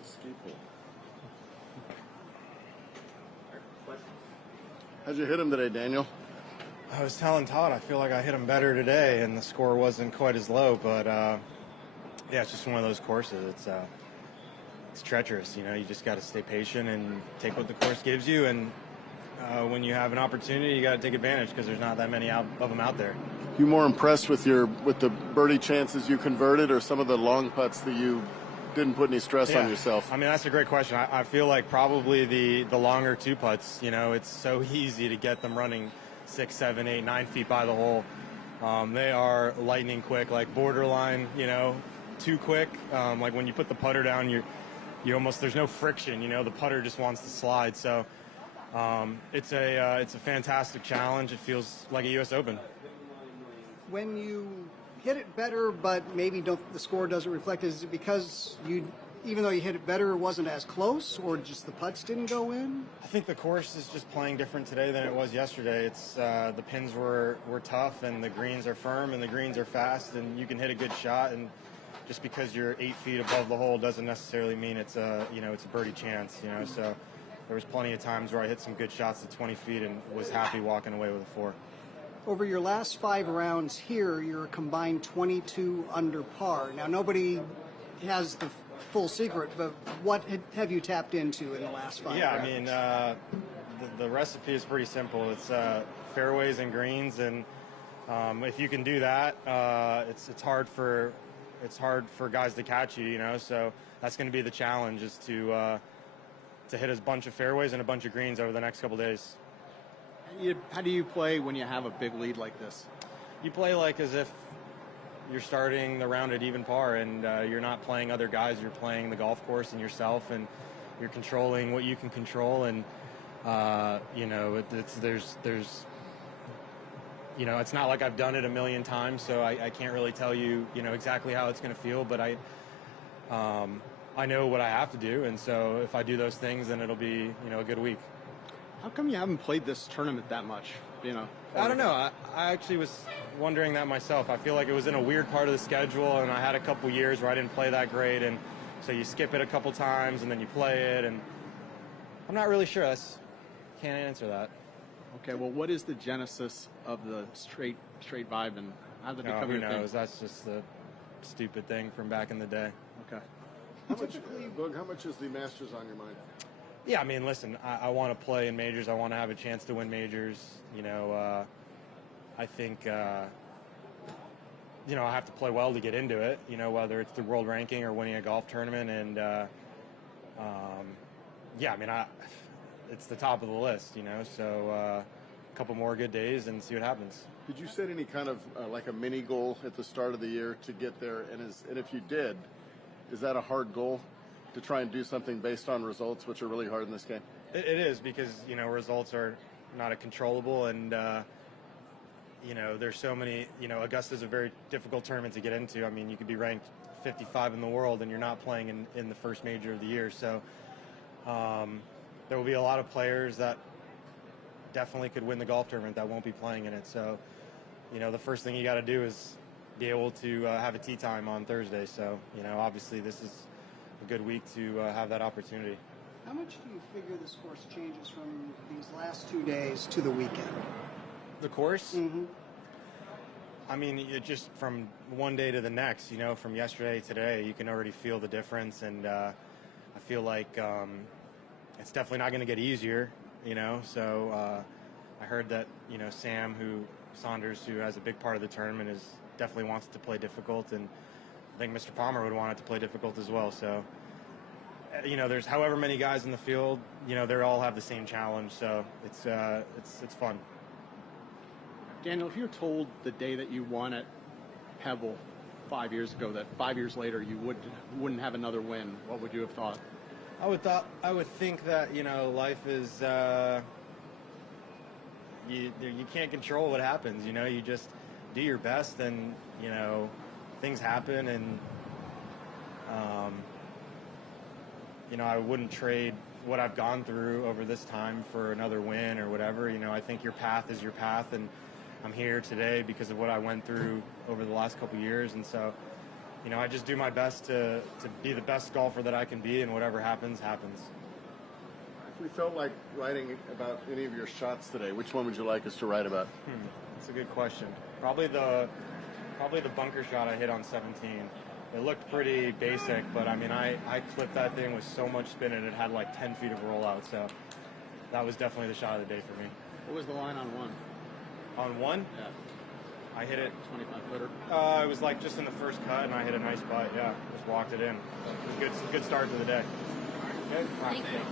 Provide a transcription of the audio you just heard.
It's a steep hole. Questions? How'd you hit him today, Daniel? I was telling Todd I feel like I hit him better today, and the score wasn't quite as low. But yeah, it's just one of those courses. It's treacherous. You know, you just got to stay patient and take what the course gives you. And when you have an opportunity, you got to take advantage because there's not that many of them out there. You more impressed with the birdie chances you converted, or some of the long putts that you didn't put any stress on yourself? I mean, that's a great question. I feel like probably the longer two putts. You know, it's so easy to get them running 6, 7, 8, 9 feet by the hole. They are lightning quick, like borderline. You know, too quick. Like when you put the putter down, you almost, there's no friction. You know, the putter just wants to slide. So it's a fantastic challenge. It feels like a U.S. Open. When you hit it better, but maybe the score doesn't reflect, is it because even though you hit it better, it wasn't as close, or just the putts didn't go in? I think the course is just playing different today than it was yesterday. It's the pins were tough, and the greens are firm, and the greens are fast, and you can hit a good shot. And just because you're 8 feet above the hole doesn't necessarily mean it's a birdie chance. You know, so there was plenty of times where I hit some good shots at 20 feet and was happy walking away with a 4. Over your last 5 rounds here, you're a combined 22 under par. Now, nobody has the full secret, but what have you tapped into in the last 5 rounds? Yeah, I mean, the recipe is pretty simple. It's fairways and greens, and if you can do that, it's hard for guys to catch you. You know, so that's going to be the challenge, is to hit a bunch of fairways and a bunch of greens over the next couple days. How do you play when you have a big lead like this? You play like as if you're starting the round at even par, and you're not playing other guys. You're playing the golf course and yourself, and you're controlling what you can control. And it's not like I've done it a million times, so I can't really tell you, exactly how it's going to feel. But I know what I have to do, and so if I do those things, then it'll be a good week. How come you haven't played this tournament that much? I don't know. I actually was wondering that myself. I feel like it was in a weird part of the schedule, and I had a couple years where I didn't play that great, and so you skip it a couple times and then you play it, and I'm not really sure. Can't answer that. Okay, well, what is the genesis of the straight vibe, and how did it become who your knows? thing? That's just the stupid thing from back in the day. Okay. How much is the Masters on your mind? Yeah, I mean, listen, I want to play in majors. I want to have a chance to win majors. I think, I have to play well to get into it, whether it's the world ranking or winning a golf tournament. And, it's the top of the list, so a couple more good days and see what happens. Did you set any kind of like a mini goal at the start of the year to get there? And if you did, is that a hard goal, to try and do something based on results, which are really hard in this game? It is, because, results are not a controllable, and, there's so many, Augusta's a very difficult tournament to get into. I mean, you could be ranked 55 in the world and you're not playing in the first major of the year. So there will be a lot of players that definitely could win the golf tournament that won't be playing in it. So, the first thing you got to do is be able to have a tee time on Thursday. So, obviously this is a good week to have that opportunity. How much do you figure this course changes from these last 2 days to the weekend? The course? Mm-hmm. I mean, it just from one day to the next, from yesterday to today, you can already feel the difference. And I feel like it's definitely not going to get easier, So I heard that, Saunders, who has a big part of the tournament, definitely wants to play difficult. And I think Mr. Palmer would want it to play difficult as well. So, there's however many guys in the field, they all have the same challenge. So it's fun. Daniel, if you're told the day that you won at Pebble 5 years ago that 5 years later you wouldn't have another win, what would you have thought? I would think that, life is, you can't control what happens. You just do your best, and, things happen, and I wouldn't trade what I've gone through over this time for another win or whatever. I think your path is your path, and I'm here today because of what I went through over the last couple of years. And so, I just do my best to be the best golfer that I can be, and whatever happens, happens. If we felt like writing about any of your shots today, which one would you like us to write about? That's a good question. Probably the bunker shot I hit on 17. It looked pretty basic, but I mean, I clipped that thing with so much spin, and it had like 10 feet of rollout, so that was definitely the shot of the day for me. What was the line on one? On one? Yeah. I hit it. 25 footer. It was like just in the first cut, and I hit a nice putt. Yeah, just walked it in. So it was a good start to the day. Thank you.